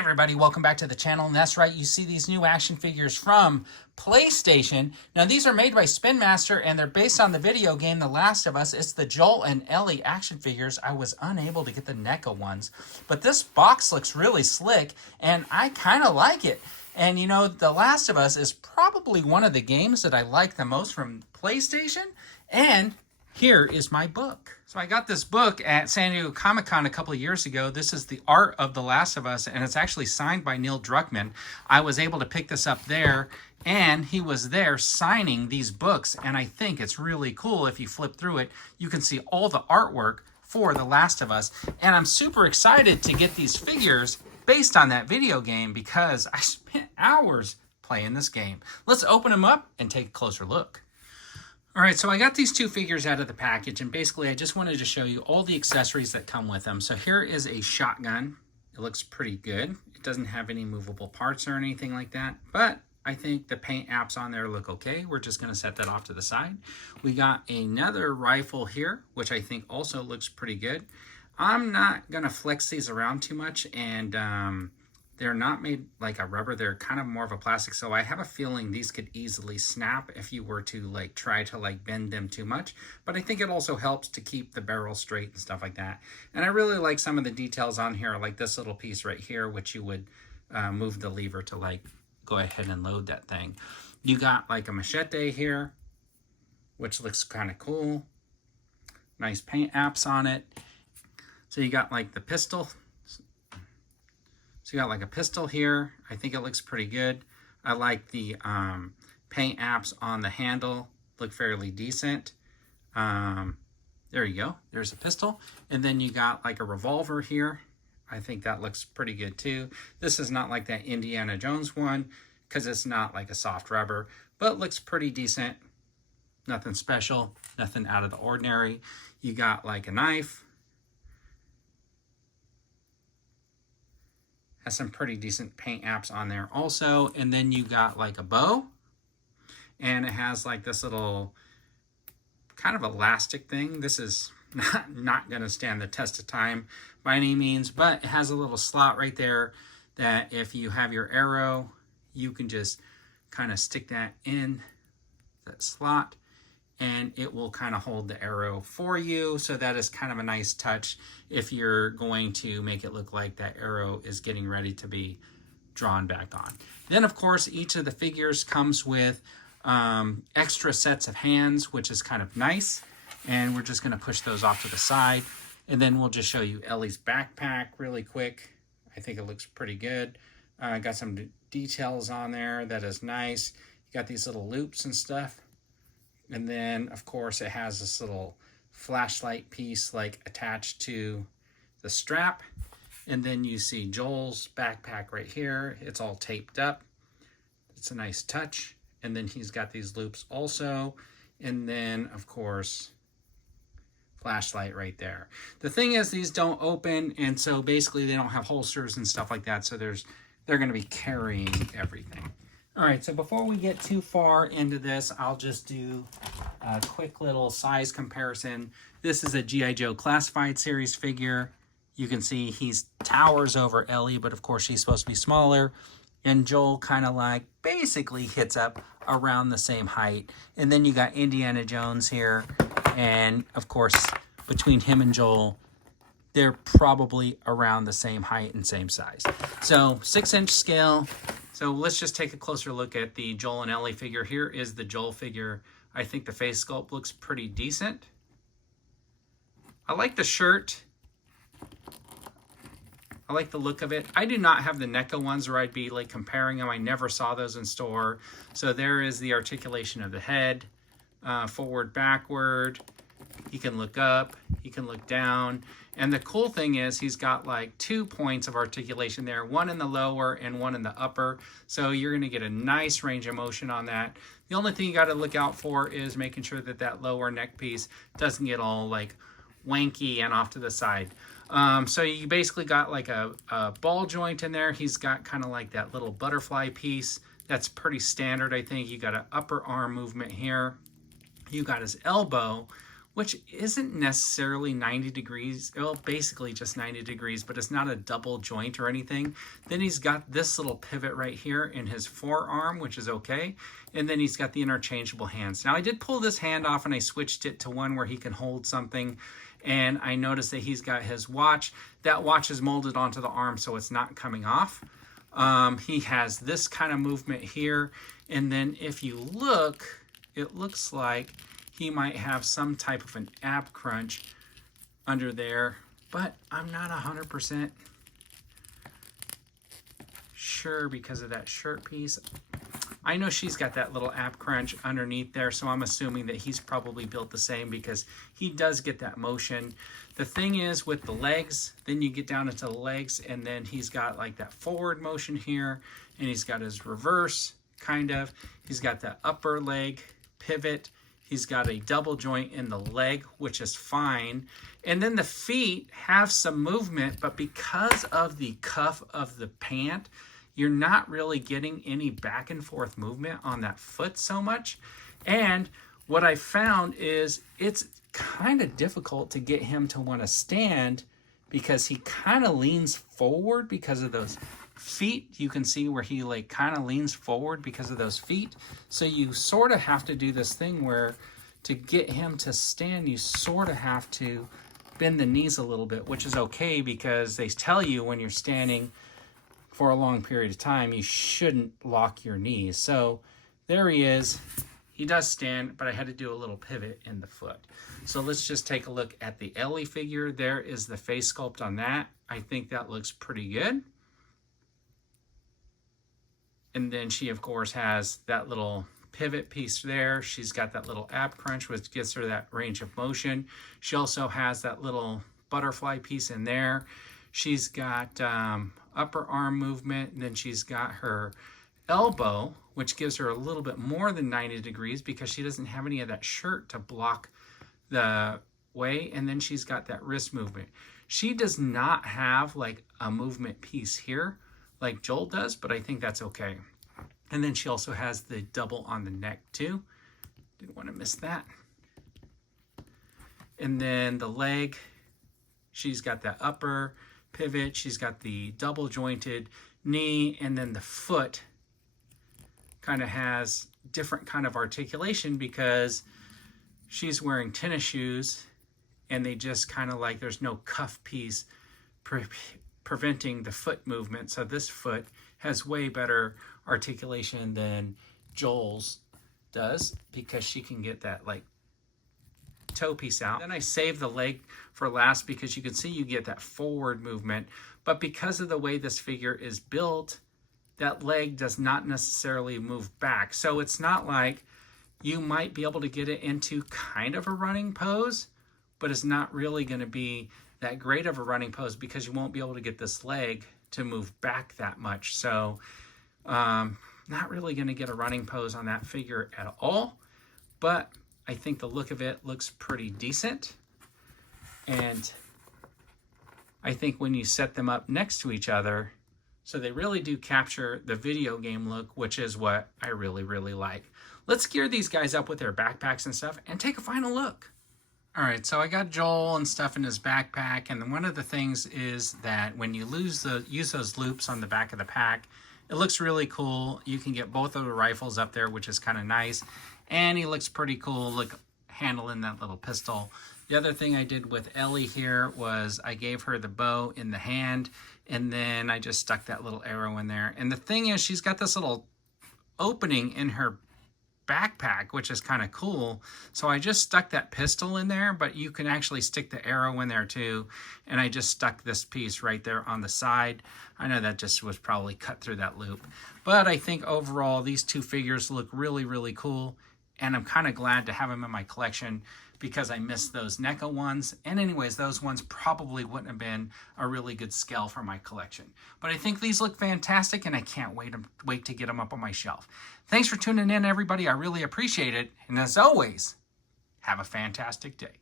everybody, welcome back to the channel. And that's right, you see these new action figures from PlayStation. Now these are made by Spinmaster and they're based on the video game The Last of Us. It's the Joel and Ellie action figures. I was unable to get the NECA ones, but this box looks really slick and I kind of like it. And you know, The Last of Us is probably one of the games that I like the most from PlayStation. And here is my book. So I got this book at San Diego Comic-Con a couple of years ago. This is The Art of The Last of Us, and it's actually signed by Neil Druckmann. I was able to pick this up there, and he was there signing these books, and I think it's really cool. If you flip through it, you can see all the artwork for The Last of Us, and I'm super excited to get these figures based on that video game because I spent hours playing this game. Let's open them up and take a closer look. All right, so I got these two figures out of the package, and basically I just wanted to show you all the accessories that come with them. So here is a shotgun. It looks pretty good. It doesn't have any movable parts or anything like that, but I think the paint apps on there look okay. We're just going to set that off to the side. We got another rifle here, which I think also looks pretty good. I'm not going to flex these around too much, and they're not made like a rubber. They're kind of more of a plastic. So I have a feeling these could easily snap if you were to like try to like bend them too much. But I think it also helps to keep the barrel straight and stuff like that. And I really like some of the details on here, like this little piece right here, which you would move the lever to like go ahead and load that thing. You got like a machete here, which looks kind of cool. Nice paint apps on it. So you got like the pistol. So you got like a pistol here. I think it looks pretty good. I like the paint apps on the handle. Look fairly decent. There you go. There's a pistol. And then you got like a revolver here. I think that looks pretty good too. This is not like that Indiana Jones one because it's not like a soft rubber, but looks pretty decent. Nothing special, nothing out of the ordinary. You got like a knife. Has some pretty decent paint apps on there also. And then you got like a bow. And it has like this little kind of elastic thing. This is not going to stand the test of time by any means. But it has a little slot right there that if you have your arrow, you can just kind of stick that in that slot. And it will kind of hold the arrow for you. So that is kind of a nice touch if you're going to make it look like that arrow is getting ready to be drawn back on. Then, of course, each of the figures comes with extra sets of hands, which is kind of nice. And we're just going to push those off to the side. And then we'll just show you Ellie's backpack really quick. I think it looks pretty good. Got some details on there that is nice. You got these little loops and stuff. And then, of course, it has this little flashlight piece like attached to the strap. And then you see Joel's backpack right here. It's all taped up. It's a nice touch. And then he's got these loops also. And then, of course, flashlight right there. The thing is, these don't open, and so basically they don't have holsters and stuff like that. So they're going to be carrying everything. All right, so before we get too far into this, I'll just do a quick little size comparison. This is a G.I. Joe Classified Series figure. You can see he's towers over Ellie, but of course she's supposed to be smaller. And Joel kind of like basically hits up around the same height. And then you got Indiana Jones here. And of course, between him and Joel, they're probably around the same height and same size. So 6-inch scale. So let's just take a closer look at the Joel and Ellie figure. Here is the Joel figure. I think the face sculpt looks pretty decent. I like the shirt. I like the look of it. I do not have the NECA ones where I'd be like comparing them. I never saw those in store. So there is the articulation of the head, forward, backward. He can look up, he can look down. And the cool thing is he's got like 2 points of articulation there, one in the lower and one in the upper. So you're going to get a nice range of motion on that. The only thing you got to look out for is making sure that that lower neck piece doesn't get all like wanky and off to the side. So you basically got like a ball joint in there. He's got kind of like that little butterfly piece. That's pretty standard, I think. You got an upper arm movement here. You got his elbow, which isn't necessarily 90 degrees. Well, basically just 90 degrees, but it's not a double joint or anything. Then he's got this little pivot right here in his forearm, which is okay. And then he's got the interchangeable hands. Now I did pull this hand off and I switched it to one where he can hold something. And I noticed that he's got his watch. That watch is molded onto the arm, so it's not coming off. He has this kind of movement here. And then if you look, it looks like he might have some type of an ab crunch under there, but I'm not 100% sure because of that shirt piece. I know she's got that little ab crunch underneath there, so I'm assuming that he's probably built the same because he does get that motion. The thing is with the legs, then you get down into the legs, and then he's got like that forward motion here, and he's got his reverse, kind of. He's got that upper leg pivot. He's got a double joint in the leg, which is fine. And then the feet have some movement, but because of the cuff of the pant, you're not really getting any back and forth movement on that foot so much. And what I found is it's kind of difficult to get him to want to stand because he kind of leans forward because of those feet. You can see where he like kind of leans forward because of those feet. So you sort of have to do this thing where to get him to stand, you sort of have to bend the knees a little bit, which is okay because they tell you when you're standing for a long period of time, you shouldn't lock your knees. So there he is. He does stand, but I had to do a little pivot in the foot. So let's just take a look at the Ellie figure. There is the face sculpt on that. I think that looks pretty good. And then she, of course, has that little pivot piece there. She's got that little ab crunch, which gives her that range of motion. She also has that little butterfly piece in there. She's got upper arm movement, and then she's got her elbow, which gives her a little bit more than 90 degrees because she doesn't have any of that shirt to block the way. And then she's got that wrist movement. She does not have like a movement piece here like Joel does, but I think that's okay. And then she also has the double on the neck too. Didn't want to miss that. And then the leg, she's got that upper pivot. She's got the double jointed knee, and then the foot kind of has different kind of articulation because she's wearing tennis shoes and they just kind of like, there's no cuff piece preventing the foot movement. So this foot has way better articulation than Joel's does because she can get that like toe piece out. Then I saved the leg for last because you can see you get that forward movement, but because of the way this figure is built, that leg does not necessarily move back. So it's not like you might be able to get it into kind of a running pose, but it's not really going to be that great of a running pose because you won't be able to get this leg to move back that much. So not really going to get a running pose on that figure at all, but I think the look of it looks pretty decent. And I think when you set them up next to each other, so they really do capture the video game look, which is what I really, really like. Let's gear these guys up with their backpacks and stuff and take a final look. All right, so I got Joel and stuff in his backpack, and one of the things is that when you use those loops on the back of the pack, it looks really cool. You can get both of the rifles up there, which is kind of nice. And he looks pretty cool, look, handling that little pistol. The other thing I did with Ellie here was I gave her the bow in the hand, and then I just stuck that little arrow in there. And the thing is, she's got this little opening in her backpack, which is kind of cool. So I just stuck that pistol in there, but you can actually stick the arrow in there too. And I just stuck this piece right there on the side. I know that just was probably cut through that loop, but I think overall these two figures look really, really cool. And I'm kind of glad to have them in my collection because I missed those NECA ones. And anyways, those ones probably wouldn't have been a really good scale for my collection. But I think these look fantastic, and I can't wait to get them up on my shelf. Thanks for tuning in, everybody. I really appreciate it. And as always, have a fantastic day.